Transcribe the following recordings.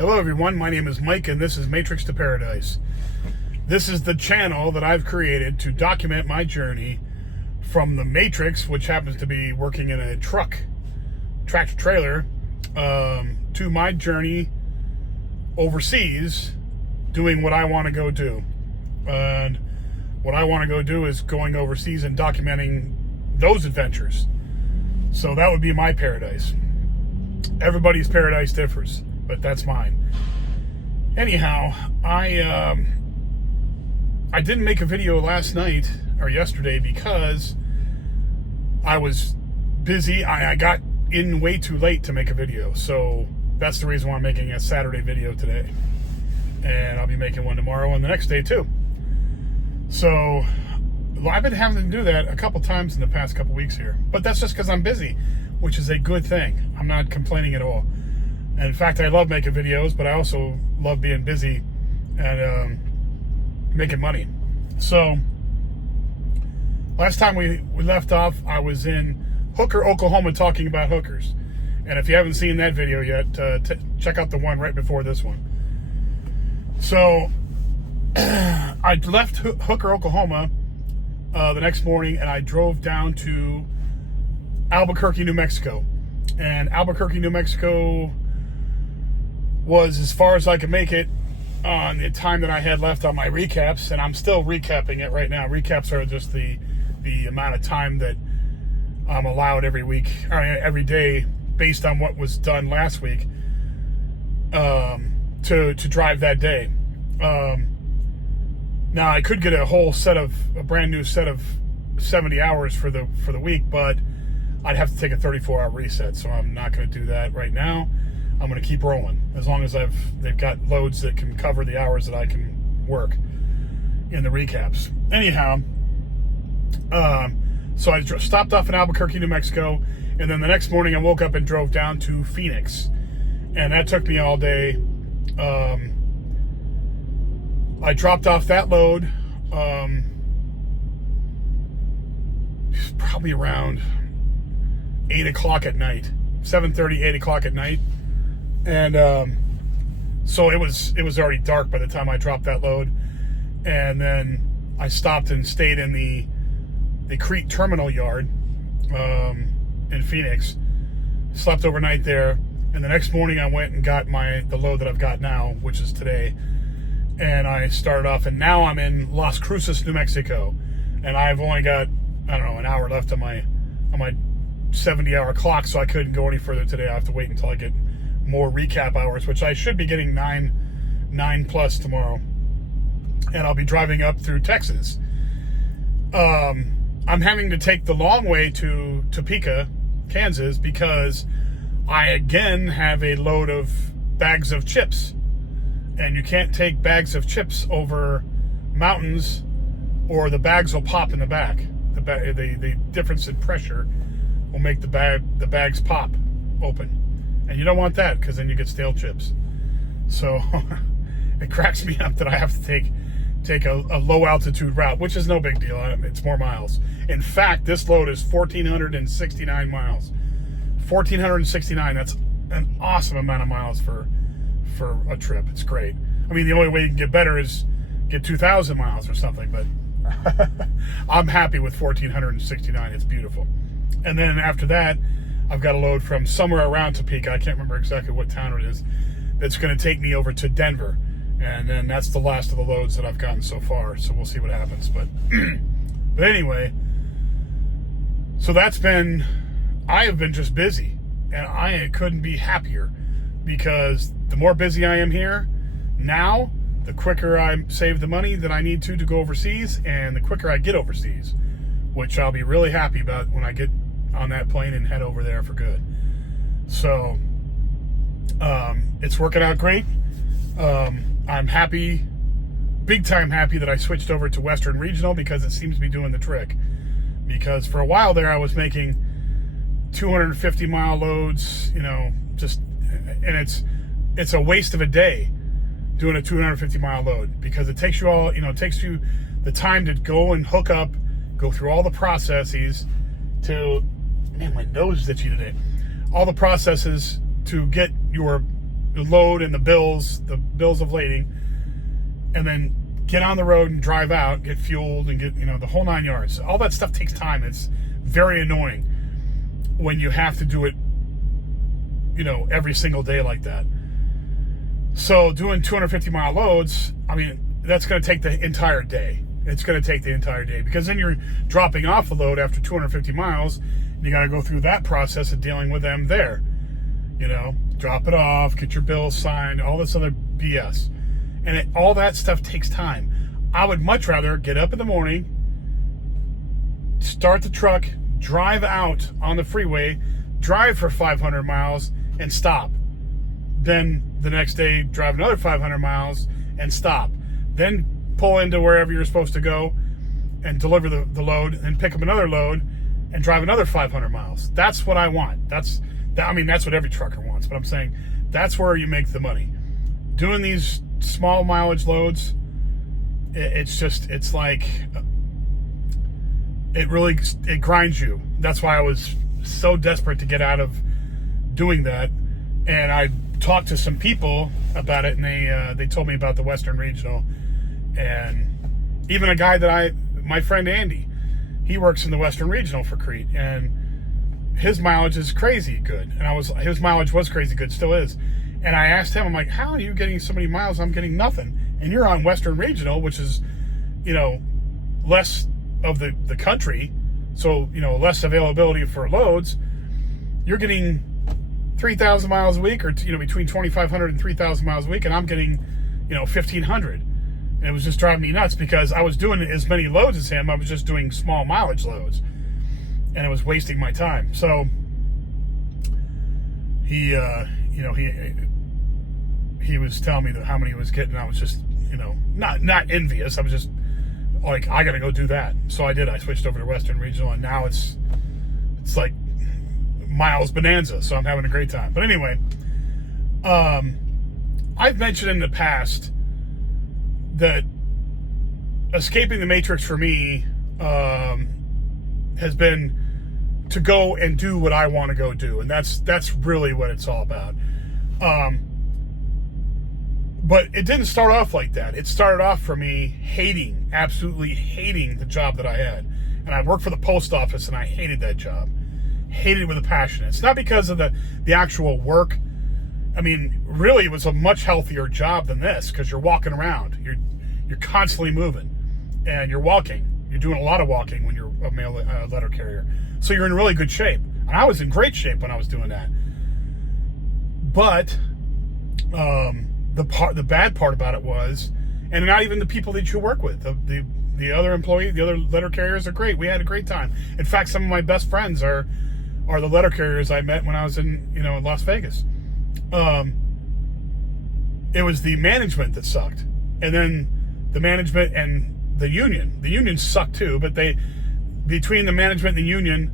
Hello everyone, my name is Mike and this is Matrix to Paradise. This is the channel that I've created to document my journey from the Matrix, which happens to be working in a tractor trailer, to my journey overseas doing what I want to go do. And what I want to go do is going overseas and documenting those adventures. So that would be my paradise. Everybody's paradise differs, but that's mine. Anyhow, I didn't make a video last night or yesterday because I was busy. I got in way too late to make a video, so that's the reason why I'm making a Saturday video today, and I'll be making one tomorrow and the next day too. So I've been having to do that a couple times in the past couple weeks here, but that's just because I'm busy, which is a good thing. I'm not complaining at all. And in fact, I love making videos, but I also love being busy and making money. So last time we left off, I was in Hooker, Oklahoma, talking about hookers. And if you haven't seen that video yet, check out the one right before this one. So I left Hooker, Oklahoma the next morning, and I drove down to Albuquerque, New Mexico. And Albuquerque, New Mexico was as far as I could make it on the time that I had left on my recaps, and I'm still recapping it right now. Recaps are just the amount of time that I'm allowed every week, or every day, based on what was done last week, to drive that day. Now I could get a brand new set of 70 hours for the week, but I'd have to take a 34-hour reset, so I'm not going to do that right now. I'm going to keep rolling as long as they've got loads that can cover the hours that I can work in the recaps. Anyhow, so I stopped off in Albuquerque, New Mexico, and then the next morning I woke up and drove down to Phoenix, and that took me all day. I dropped off that load probably around 8 o'clock at night, 7:30, 8 o'clock at night. And so it was already dark by the time I dropped that load. And then I stopped and stayed in the Crete terminal yard in Phoenix, slept overnight there, and the next morning I went and got the load that I've got now, which is today, and I started off, and now I'm in Las Cruces, New Mexico, and I've only got, I don't know, an hour left on my 70-hour clock, so I couldn't go any further today. I have to wait until I get more recap hours, which I should be getting 9 plus tomorrow, and I'll be driving up through Texas. I'm having to take the long way to Topeka, Kansas, because I again have a load of bags of chips, and you can't take bags of chips over mountains or the bags will pop in the back. The difference in pressure will make the bags pop open. And you don't want that, because then you get stale chips. So it cracks me up that I have to take a low altitude route, which is no big deal. It's more miles. In fact, this load is 1,469 miles. 1,469, that's an awesome amount of miles for a trip. It's great. I mean, the only way you can get better is get 2,000 miles or something, but I'm happy with 1,469. It's beautiful. And then after that, I've got a load from somewhere around Topeka. I can't remember exactly what town it is. That's going to take me over to Denver. And then that's the last of the loads that I've gotten so far. So we'll see what happens. But anyway, so I have been just busy. And I couldn't be happier, because the more busy I am here now, the quicker I save the money that I need to go overseas, and the quicker I get overseas, which I'll be really happy about when I get on that plane and head over there for good. So it's working out great. I'm happy, big time happy, that I switched over to Western Regional, because it seems to be doing the trick. Because for a while there I was making 250 mile loads, and it's a waste of a day doing a 250 mile load, because it takes you the time to go and hook up, go through all the processes to, man, my nose is itchy today. All the processes to get your load and the bills of lading, and then get on the road and drive out, get fueled, and get, the whole 9 yards. All that stuff takes time. It's very annoying when you have to do it, every single day like that. So doing 250-mile loads, that's going to take the entire day. It's going to take the entire day, because then you're dropping off a load after 250 miles, and you got to go through that process of dealing with them there. Drop it off, get your bills signed, all this other BS. And all that stuff takes time. I would much rather get up in the morning, start the truck, drive out on the freeway, drive for 500 miles, and stop. Then the next day, drive another 500 miles and stop. Then pull into wherever you're supposed to go and deliver the load, and pick up another load and drive another 500 miles. That's what I want. That's what every trucker wants. But I'm saying that's where you make the money. Doing these small mileage loads, it's like, it grinds you. That's why I was so desperate to get out of doing that. And I talked to some people about it, and they told me about the Western Regional. And even a guy my friend Andy, he works in the Western Regional for Crete, and his mileage is crazy good. And his mileage was crazy good, still is. And I asked him, I'm like, how are you getting so many miles? I'm getting nothing. And you're on Western Regional, which is, less of the country. So, less availability for loads. You're getting 3,000 miles a week, or, between 2,500 and 3,000 miles a week. And I'm getting, 1,500. And it was just driving me nuts, because I was doing as many loads as him. I was just doing small mileage loads. And it was wasting my time. So he was telling me how many he was getting. I was just, not envious. I was just like, I got to go do that. So I did. I switched over to Western Regional, and now it's like miles bonanza. So I'm having a great time. But anyway, I've mentioned in the past that escaping the matrix for me has been to go and do what I want to go do. And that's really what it's all about. But it didn't start off like that. It started off for me absolutely hating the job that I had. And I worked for the post office, and I hated that job. Hated it with a passion. It's not because of the actual work. Really, it was a much healthier job than this, because you're walking around. You're constantly moving, and you're walking. You're doing a lot of walking when you're a mail letter carrier. So you're in really good shape. And I was in great shape when I was doing that. But the bad part about it was, and not even the people that you work with, the other employees, the other letter carriers are great. We had a great time. In fact, some of my best friends are the letter carriers I met when I was in Las Vegas. It was the management that sucked, and then the management and the union sucked too. But between the management and the union,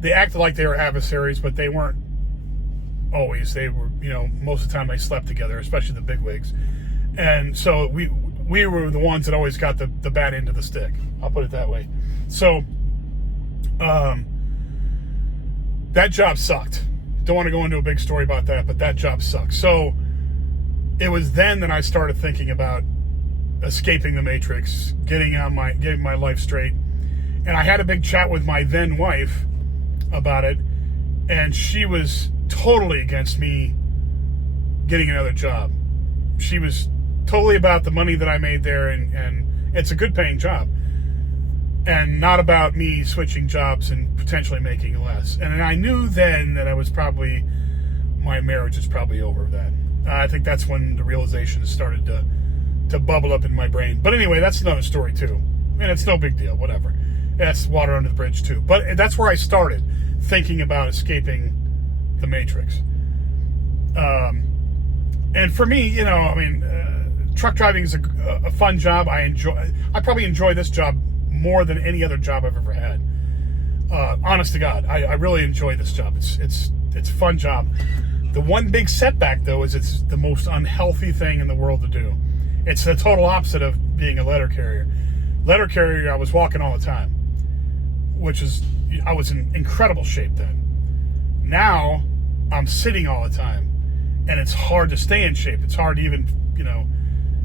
they acted like they were adversaries, but they weren't always. They were, most of the time they slept together, especially the bigwigs. And so we were the ones that always got the bad end of the stick. I'll put it that way. So that job sucked. Don't want to go into a big story about that, but that job sucked. So it was then that I started thinking about escaping the matrix, getting my life straight. And I had a big chat with my then wife about it, and she was totally against me getting another job. She was totally about the money that I made there, and it's a good paying job, and not about me switching jobs and potentially making less. And I knew then that my marriage is probably over that. I think that's when the realization started to bubble up in my brain. But anyway, that's another story too. And it's no big deal, whatever. That's water under the bridge too. But that's where I started thinking about escaping the matrix. And for me, truck driving is a fun job. I probably enjoy this job more than any other job I've ever had. Honest to God, I really enjoy this job. It's a fun job. The one big setback, though, is it's the most unhealthy thing in the world to do. It's the total opposite of being a letter carrier. Letter carrier, I was walking all the time, I was in incredible shape then. Now, I'm sitting all the time. and it's hard to stay in shape. It's hard to even,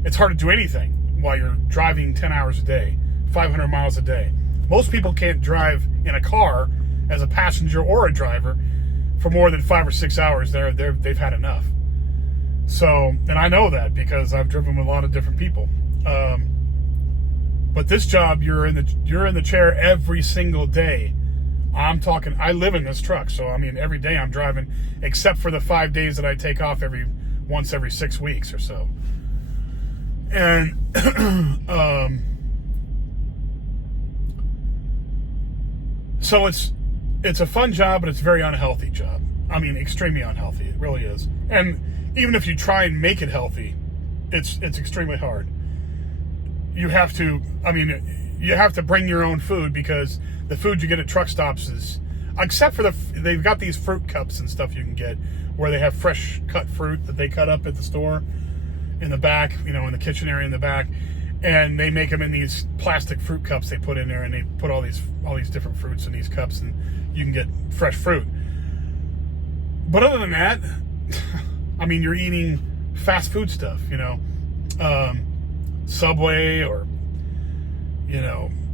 it's hard to do anything while you're driving 10 hours a day, 500 miles a day. Most people can't drive in a car as a passenger or a driver for more than 5 or 6 hours. They've had enough. So, and I know that because I've driven with a lot of different people. But this job, you're in the chair every single day. I live in this truck, so I mean, every day I'm driving, except for the 5 days that I take off once every 6 weeks or so. And so it's a fun job, but it's a very unhealthy job. I mean, extremely unhealthy. It really is. And even if you try and make it healthy, it's extremely hard. You have to bring your own food, because the food you get at truck stops is, except for they've got these fruit cups and stuff you can get where they have fresh cut fruit that they cut up at the store in the back, in the kitchen area in the back, and they make them in these plastic fruit cups they put in there, and they put all these different fruits in these cups, and you can get fresh fruit. But other than that, I mean, you're eating fast food stuff, Subway or,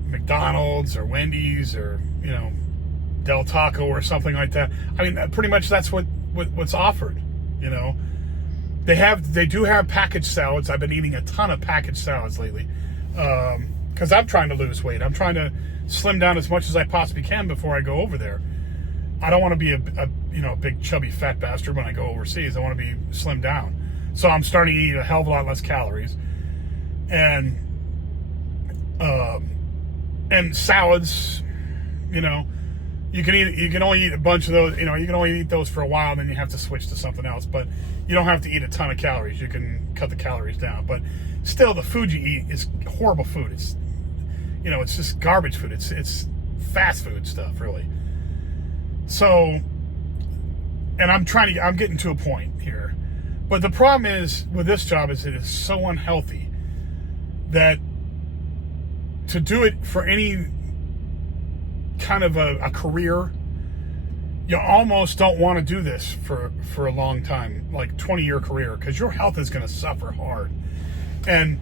McDonald's or Wendy's or, Del Taco or something like that. I mean, pretty much that's what's offered, They do have packaged salads. I've been eating a ton of packaged salads lately because I'm trying to lose weight. I'm trying to slim down as much as I possibly can before I go over there. I don't want to be a big chubby fat bastard when I go overseas. I want to be slimmed down. So I'm starting to eat a hell of a lot less calories. And salads, you can only eat a bunch of those, you can only eat those for a while, and then you have to switch to something else. But you don't have to eat a ton of calories. You can cut the calories down. But still, the food you eat is horrible food. It's, it's just garbage food. It's fast food stuff, really. So, and I'm getting to a point here. But the problem is with this job is it is so unhealthy that to do it for any kind of a career, you almost don't want to do this for a long time, like 20-year career, because your health is going to suffer hard. And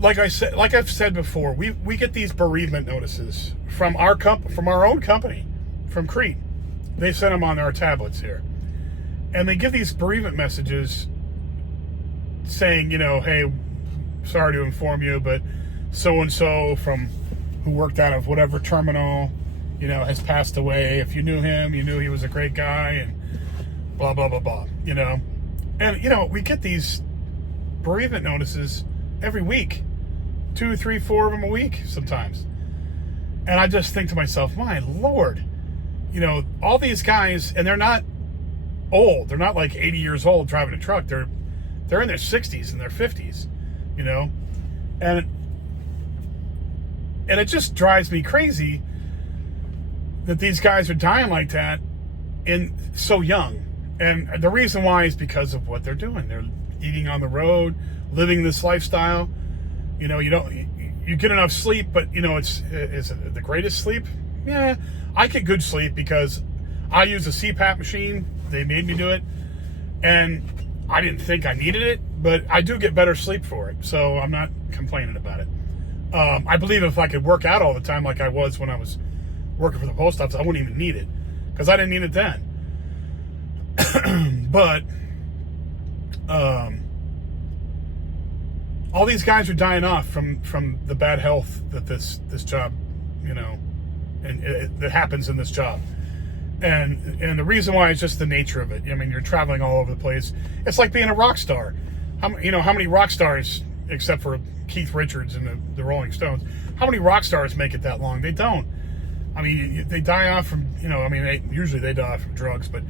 like I've said before, we get these bereavement notices from our own company, from Crete. They send them on our tablets here, and they give these bereavement messages saying, hey, sorry to inform you, but so-and-so who worked out of whatever terminal, has passed away. If you knew him, you knew he was a great guy, and blah, blah, blah, blah, And, we get these bereavement notices every week, 2, 3, 4 of them a week sometimes. And I just think to myself, my Lord, all these guys, and they're not old. They're not like 80 years old driving a truck. They're in their 60s and their 50s, and it just drives me crazy that these guys are dying like that so young. And the reason why is because of what they're doing. They're eating on the road, living this lifestyle. You get enough sleep, but is it the greatest sleep? Yeah, I get good sleep because I use a CPAP machine. They made me do it, and I didn't think I needed it, but I do get better sleep for it, so I'm not complaining about it. I believe if I could work out all the time like I was when I was working for the post office, I wouldn't even need it, because I didn't need it then. But all these guys are dying off from the bad health that this job, and that happens in this job. And the reason why is just the nature of it. I mean, you're traveling all over the place. It's like being a rock star. How many rock stars, except for Keith Richards and the Rolling Stones, how many rock stars make it that long? They don't. I mean, they die off from, usually they die off from drugs, but,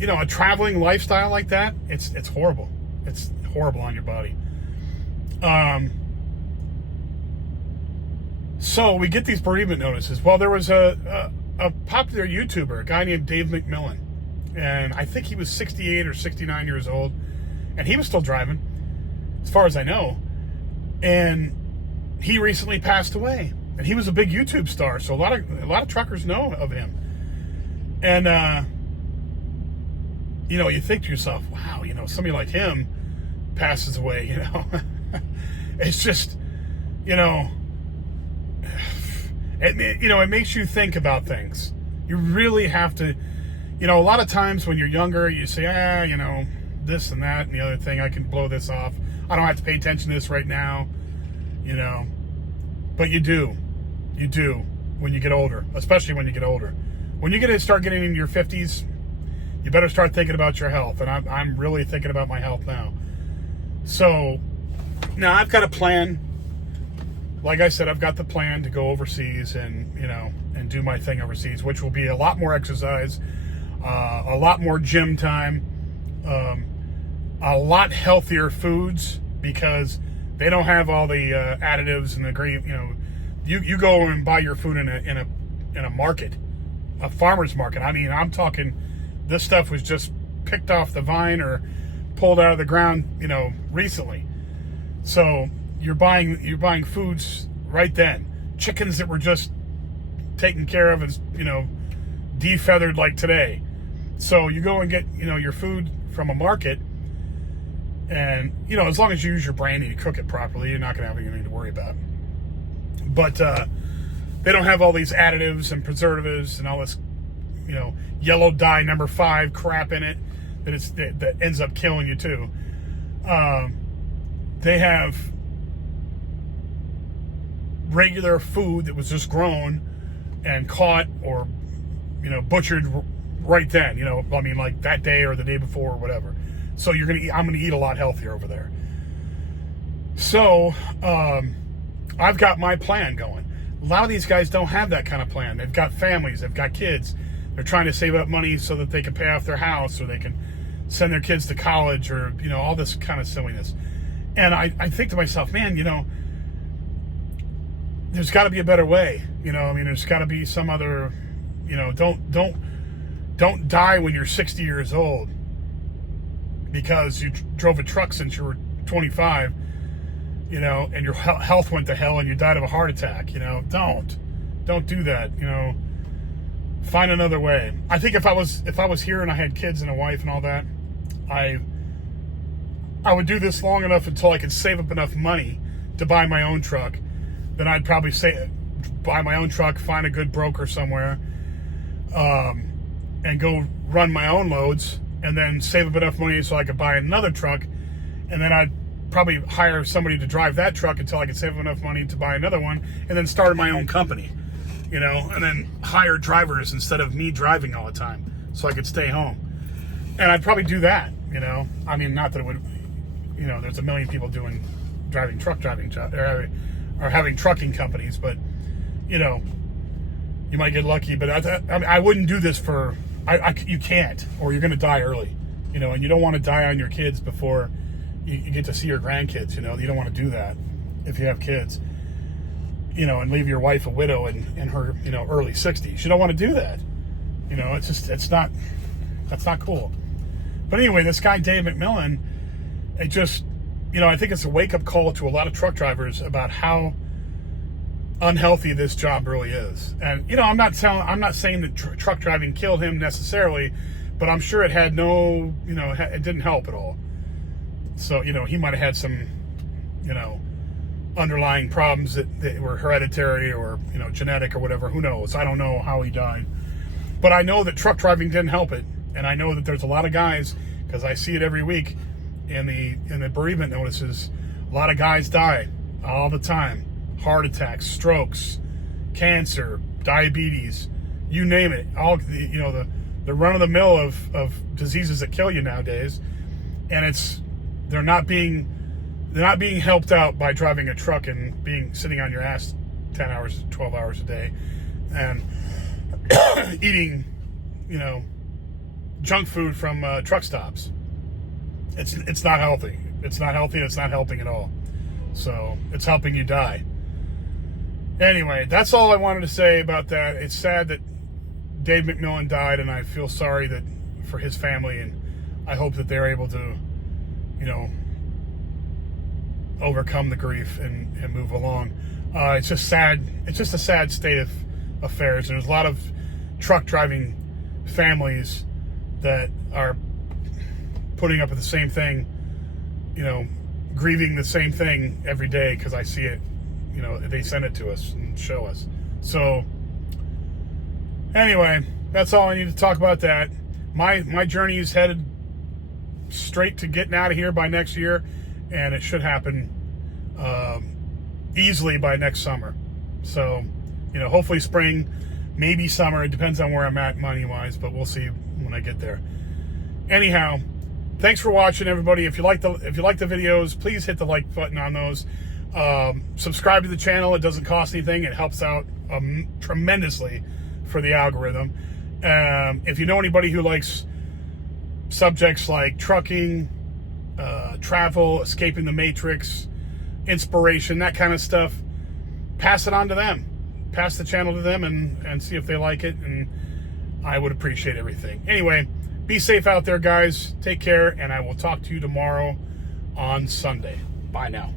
a traveling lifestyle like that, it's horrible. It's horrible on your body. So we get these bereavement notices. Well, there was a popular YouTuber, a guy named Dave McMillan, and I think he was 68 or 69 years old, and he was still driving, as far as I know, and he recently passed away, and he was a big YouTube star, so a lot of truckers know of him. And you think to yourself, wow, somebody like him passes away, It's just, it makes you think about things. You really have to, a lot of times when you're younger, you say, this and that and the other thing, I can blow this off. I don't have to pay attention to this right now, but you do when you get older, especially when you get older. When you start getting into your 50s, you better start thinking about your health. And I'm really thinking about my health now. So now I've got a plan. Like I said, I've got the plan to go overseas and do my thing overseas, which will be a lot more exercise, a lot more gym time, a lot healthier foods, because they don't have all the additives and the great, you go and buy your food in a market, a farmer's market. I mean, I'm talking, this stuff was just picked off the vine or pulled out of the ground, recently. So you're buying foods right then. Chickens that were just taken care of as, defeathered like today. So you go and get, your food from a market, and, as long as you use your brain and you cook it properly, you're not going to have anything to worry about. But they don't have all these additives and preservatives and all this, yellow dye number 5 crap in it that ends up killing you too. They have regular food that was just grown and caught or, butchered right then, like that day or the day before or whatever. So I'm going to eat a lot healthier over there. So, I've got my plan going. A lot of these guys don't have that kind of plan. They've got families, they've got kids. They're trying to save up money so that they can pay off their house, or they can send their kids to college, or, all this kind of silliness. And I think to myself, man, there's got to be a better way. There's got to be some other, don't die when you're 60 years old because you drove a truck since you were 25, and your health went to hell and you died of a heart attack. Don't do that. Find another way. I think if I was here and I had kids and a wife and all that, I would do this long enough until I could save up enough money to buy my own truck. Then I'd probably buy my own truck, find a good broker somewhere, and go run my own loads, and then save up enough money so I could buy another truck, and then I'd probably hire somebody to drive that truck until I could save up enough money to buy another one, and then start my own company, and then hire drivers instead of me driving all the time so I could stay home. And I'd probably do that, not that it would, there's a million people driving or having trucking companies, but, you might get lucky. But I wouldn't do this for, you can't, or you're going to die early, and you don't want to die on your kids before you get to see your grandkids. You don't want to do that if you have kids, and leave your wife a widow in her, early 60s. You don't want to do that. That's not cool. But anyway, this guy, Dave McMillan, it just, I think it's a wake-up call to a lot of truck drivers about how unhealthy this job really is. And, I'm not saying that truck driving killed him necessarily, but I'm sure it had no, it didn't help at all. So, he might have had some, underlying problems that were hereditary or, genetic or whatever. Who knows? I don't know how he died. But I know that truck driving didn't help it. And I know that there's a lot of guys, because I see it every week in the bereavement notices, a lot of guys die all the time. Heart attacks, strokes, cancer, diabetes, you name it. All the run-of-the-mill of diseases that kill you nowadays. And they're not being helped out by driving a truck and sitting on your ass 10 hours, 12 hours a day and eating, junk food from truck stops. It's not healthy. It's not healthy. It's not helping at all. So it's helping you die. Anyway, that's all I wanted to say about that. It's sad that Dave McMillan died, and I feel sorry for his family, and I hope that they're able to, overcome the grief and move along. It's just sad. It's just a sad state of affairs. And there's a lot of truck driving families that are putting up with the same thing, grieving the same thing every day because I see it. They send it to us and show us. So anyway, that's all I need to talk about that. My journey is headed straight to getting out of here by next year, and it should happen easily by next summer. So, hopefully spring, maybe summer. It depends on where I'm at money-wise, but we'll see when I get there. Anyhow, thanks for watching, everybody. If you like the videos, please hit the like button on those. Subscribe to the channel. It doesn't cost anything. It helps out tremendously for the algorithm. If you know anybody who likes subjects like trucking, travel, escaping the matrix, inspiration, that kind of stuff, pass it on to them. Pass the channel to them and see if they like it, and I would appreciate everything. Anyway, be safe out there, guys. Take care, and I will talk to you tomorrow on Sunday. Bye now.